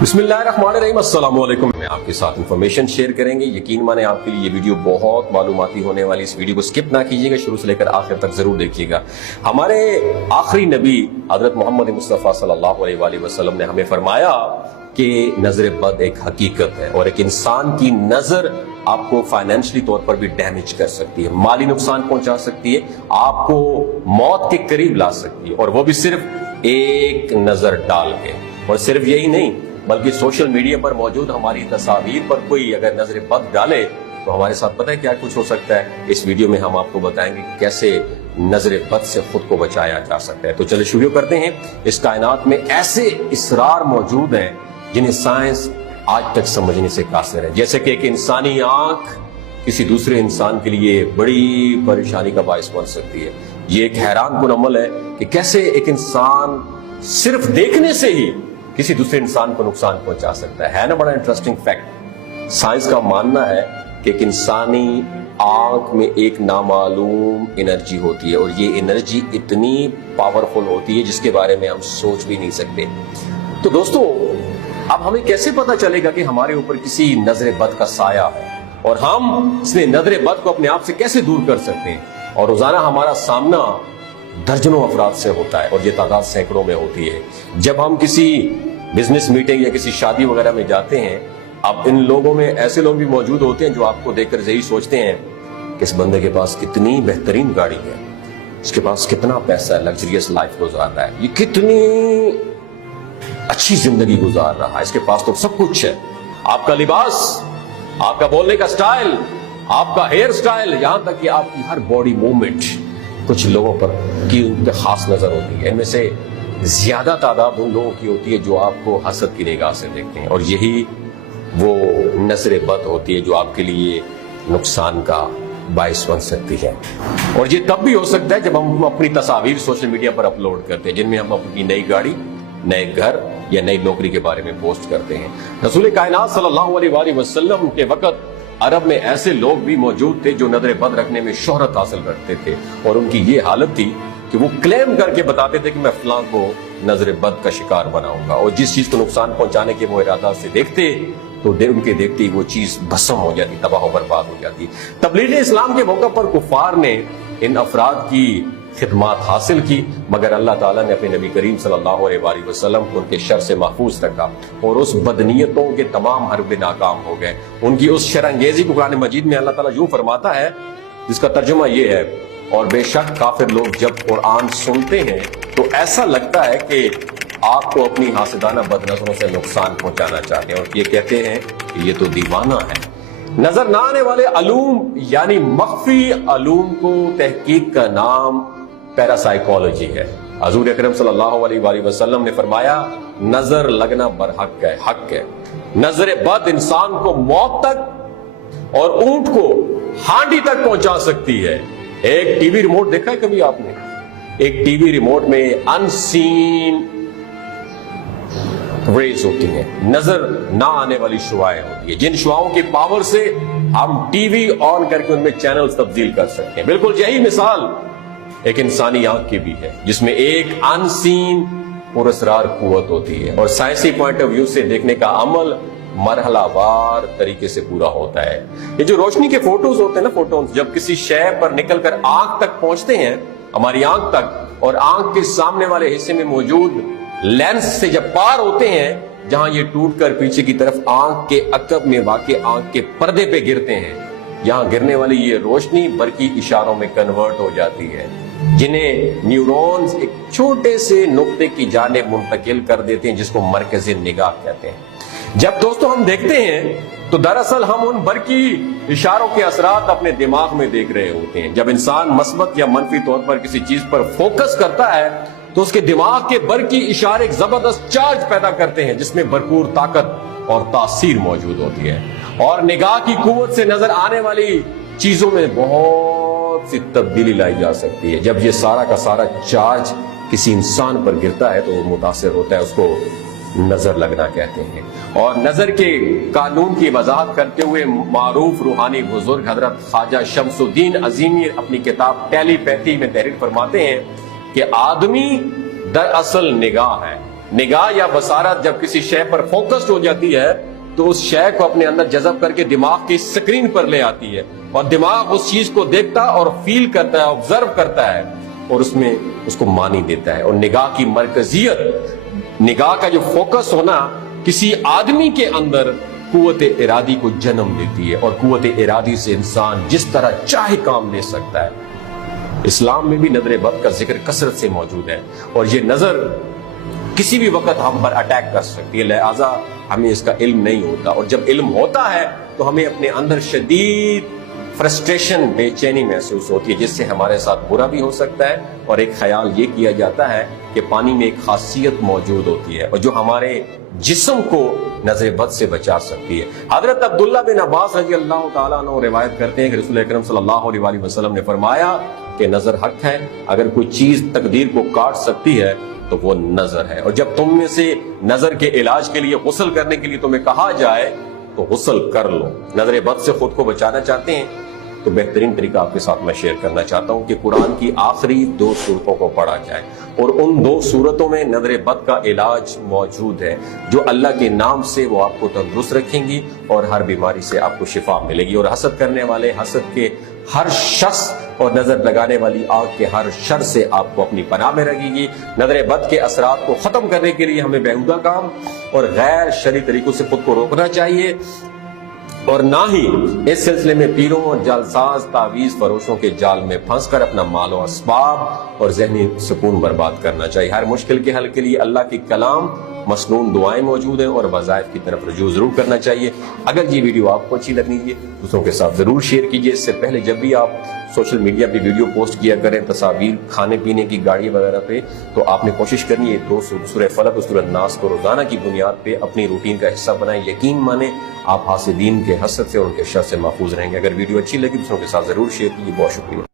बिस्मिल्लाहिर्रहमानिर्रहीम, अस्सलाम वालेकुम। मैं आपके साथ इंफॉर्मेशन शेयर करेंगे। यकीन माने आपके लिए ये वीडियो बहुत मालूमाती होने वाली। इस वीडियो को स्किप ना कीजिएगा, शुरू से लेकर आखिर तक जरूर देखिएगा। हमारे आखिरी नबी हजरत मोहम्मद मुस्तफ़ा सल्लल्लाहु अलैहि वसल्लम ने हमें फरमाया कि नजर बद एक हकीकत है और एक इंसान की नजर आपको फाइनेंशियली तौर पर भी डैमेज कर सकती है, माली नुकसान पहुंचा सकती है, आपको मौत के करीब ला सकती है, और वो भी सिर्फ एक नजर डाल के। और सिर्फ यही नहीं बल्कि सोशल मीडिया पर मौजूद हमारी तस्वीर पर कोई अगर नजर बद डाले तो हमारे साथ पता है क्या कुछ हो सकता है। इस वीडियो में हम आपको बताएंगे कैसे नजर बद से खुद को बचाया जा सकता है। तो चलिए शुरू करते हैं। इस कायनात में ऐसे इसरार मौजूद हैं जिन्हें साइंस आज तक समझने से कासिर है, जैसे कि एक इंसानी आंख किसी दूसरे इंसान के लिए बड़ी परेशानी का बायस बन सकती है। ये एक हैरान कुन अमल है कि कैसे एक इंसान सिर्फ देखने से ही किसी दूसरे इंसान को नुकसान पहुंचा सकता है ना। बड़ा इंटरेस्टिंग फैक्ट। साइंस का मानना है कि एक इंसानी आंख में एक नामालूम एनर्जी होती है और ये एनर्जी इतनी पावरफुल होती है जिसके बारे में हम सोच भी नहीं सकते। तो दोस्तों, अब हमें कैसे पता चलेगा कि हमारे ऊपर किसी नजर बद का साया है और हम इसने नजर बद को अपने आप से कैसे दूर कर सकते हैं। और रोजाना हमारा सामना दर्जनों अफराद से होता है और ये तादाद सैकड़ों में होती है। जब हम किसी बिजनेस मीटिंग या किसी शादी वगैरह में जाते हैं, अब इन लोगों में ऐसे लोग भी मौजूद होते हैं जो आपको देखकर यही सोचते हैं कि इस बंदे के पास कितनी बेहतरीन गाड़ी है, इसके पास कितना पैसा है, लग्जरियस लाइफ गुजार रहा है, ये कितनी अच्छी जिंदगी गुजार रहा है, इसके पास तो सब कुछ है। आपका लिबास, आपका बोलने का स्टाइल, आपका हेयर स्टाइल, यहां तक कि आपकी हर बॉडी मूवमेंट कुछ लोगों पर की उन पे खास नजर होती है। इनमें से ज्यादा तादाद उन लोगों की होती है जो आपको हसद की निगाह से देखते हैं, और यही वो नजर बद होती है जो आपके लिए नुकसान का बायस बन सकती है। और ये तब भी हो सकता है जब हम अपनी तस्वीर सोशल मीडिया पर अपलोड करते हैं जिनमें हम अपनी नई गाड़ी, नए घर या नई नौकरी के बारे में पोस्ट करते हैं। रसूल कायनात सल्लल्लाहु अलैहि वसल्लम के वक्त अरब में ऐसे लोग भी मौजूद थे जो नजर बद रखने में शोहरत हासिल रखते थे, और उनकी ये हालत थी कि वो क्लेम करके बताते थे कि मैं फलां को नजर बद का शिकार बनाऊंगा, और जिस चीज को नुकसान पहुंचाने के वो इरादा से देखते तो उनके देखते ही वो चीज भस्म हो जाती, तबाह बर्बाद हो जाती। तबलीग इस्लाम के मौका पर कुफार ने इन अफराद की खिदमत हासिल की, मगर अल्लाह ताला ने अपने नबी करीम सल्लल्लाहु अलैहि वसल्लम को उनके शर से महफूज रखा और उस बदनीयतों के तमाम हरबे नाकाम हो गए। उनकी उस शरंगेजी को कुरान मजीद में अल्लाह ताला यूं फरमाता है, जिसका तर्जुमा ये है, और बेशक काफिर लोग जब कुरान सुनते हैं तो ऐसा लगता है कि आपको अपनी हासिदाना बदनजरों से नुकसान पहुंचाना चाहते हैं, और ये कहते हैं कि ये तो दीवाना है। नजर ना आने वाले अलूम यानी मख्फी अलूम को तहकीक का नाम पैरासाइकोलॉजी है। हजूर अकरम सल्लल्लाहु अलैहि वसल्लम ने फरमाया, नजर लगना बरहक है, हक है। नजर बद इंसान को मौत तक और ऊंट को हांडी तक पहुंचा सकती है। एक टीवी रिमोट देखा है कभी आपने? एक टीवी रिमोट में अनसीन रेज होती हैं, नजर ना आने वाली शुआएं होती है, जिन शुआओं की पावर से हम टीवी ऑन करके उनमें चैनल्स तब्दील कर सकते हैं। बिल्कुल यही मिसाल एक इंसानी आंख की भी है, जिसमें एक अनसीन और असरार कुव्वत होती है, और साइंसी पॉइंट ऑफ व्यू से देखने का अमल मरहलावार तरीके से पूरा होता है। ये जो रोशनी के फोटोज होते हैं ना, फोटोन्स जब किसी शय पर निकलकर आंख तक पहुंचते हैं, हमारी आंख तक, और आंख के सामने वाले हिस्से में मौजूद लेंस से जब पार होते हैं, जहां ये टूटकर पीछे की तरफ आंख के अकब में वाक़े आंख के पर्दे पे गिरते हैं, यहां गिरने वाली ये रोशनी बरकी इशारों में कन्वर्ट हो जाती है, जिन्हें न्यूरॉन्स एक छोटे से नुक्ते की जानिब मुंतकिल कर देते हैं, जिसको मरकज़े निगाह कहते हैं। जब दोस्तों हम देखते हैं तो दरअसल हम उन बरकी इशारों के असरात अपने दिमाग में देख रहे होते हैं। जब इंसान मस्बत या मनफी तौर पर किसी चीज पर फोकस करता है तो उसके दिमाग के बरकी इशारे एक जबरदस्त चार्ज पैदा करते हैं, जिसमें भरपूर ताकत और तासीर मौजूद होती है, और निगाह की कुव्वत से नजर आने वाली चीजों में बहुत सी तब्दीली लाई जा सकती है। जब ये सारा का सारा चार्ज किसी इंसान पर गिरता है तो वो मुतासिर होता है, उसको नजर लगना कहते हैं। और नजर के कानून की वजाहत करते हुए मारूफ रूहानी बुजुर्ग हजरत ख्वाजा शमसुद्दीन अजीमी अपनी किताब टेलीपैथी में तहरीर फरमाते हैं कि आदमी दरअसल निगाह है, نگاہ یا بصارت جب کسی شے پر فوکسڈ ہو جاتی ہے تو اس شے کو اپنے اندر جذب کر کے دماغ کی اسکرین پر لے آتی ہے، اور دماغ اس چیز کو دیکھتا اور فیل کرتا ہے، آبزرو کرتا ہے، اور اس میں اس کو معنی دیتا ہے۔ اور نگاہ کی مرکزیت، نگاہ کا جو فوکس ہونا کسی آدمی کے اندر قوت ارادی کو جنم دیتی ہے، اور قوت ارادی سے انسان جس طرح چاہے کام لے سکتا ہے۔ اسلام میں بھی نظر بد کا ذکر کثرت سے موجود ہے، اور یہ نظر کسی بھی وقت ہم پر اٹیک کر سکتی ہے، لہذا ہمیں اس کا علم نہیں ہوتا، اور جب علم ہوتا ہے تو ہمیں اپنے اندر شدید فرسٹریشن، بے چینی محسوس ہوتی ہے، جس سے ہمارے ساتھ برا بھی ہو سکتا ہے۔ اور ایک خیال یہ کیا جاتا ہے کہ پانی میں ایک خاصیت موجود ہوتی ہے اور جو ہمارے جسم کو نظر بد سے بچا سکتی ہے۔ حضرت عبداللہ بن عباس رضی اللہ تعالیٰ عنہ روایت کرتے ہیں کہ رسول اکرم صلی اللہ علیہ وآلہ وسلم نے فرمایا کہ نظر حق ہے، اگر کوئی چیز تقدیر کو کاٹ سکتی ہے تو وہ نظر ہے، اور جب تم میں سے نظر کے علاج کے لیے غسل کرنے کے لیے تمہیں کہا جائے تو غسل کر لو۔ نظر بد سے خود کو بچانا چاہتے ہیں تو بہترین طریقہ آپ کے ساتھ میں شیئر کرنا چاہتا ہوں کہ قرآن کی آخری 2 سورتوں کو پڑھا جائے، اور ان 2 سورتوں میں نظر بد کا علاج موجود ہے، جو اللہ کے نام سے وہ آپ کو تندرست رکھیں گی اور ہر بیماری سے آپ کو شفا ملے گی۔ اور حسد کرنے والے، حسد کے ہر شخص اور نظر لگانے والی آگ کے ہر شر سے آپ کو اپنی پناہ میں رکھے گی۔ نظر بد کے اثرات کو ختم کرنے کے لیے ہمیں بیہودہ کام اور غیر شرعی طریقوں سے خود کو روکنا چاہیے، اور نہ ہی اس سلسلے میں پیروں، جالساز، تعویذ فروشوں کے جال میں پھنس کر اپنا مال و اسباب اور ذہنی سکون برباد کرنا چاہیے۔ ہر مشکل کے حل کے لیے اللہ کی کلام، مسنون دعائیں موجود ہیں، اور وظائف کی طرف رجوع ضرور کرنا چاہیے۔ اگر یہ ویڈیو آپ کو اچھی لگنی ہے دوسروں کے ساتھ ضرور شیئر کیجیے۔ اس سے پہلے جب بھی آپ سوشل میڈیا پہ ویڈیو پوسٹ کیا کریں تصاویر کھانے پینے کی، گاڑی وغیرہ پہ، تو آپ نے کوشش کرنی ہے 2 سورہ فلق اور سورہ ناس کو روزانہ کی بنیاد پہ اپنی روٹین کا حصہ بنائیں۔ یقین مانیں آپ حاسدین کے حسد سے اور ان کے شر سے محفوظ رہیں گے۔ اگر ویڈیو اچھی لگی دوسروں کے ساتھ ضرور شیئر کیجیے۔ بہت شکریہ۔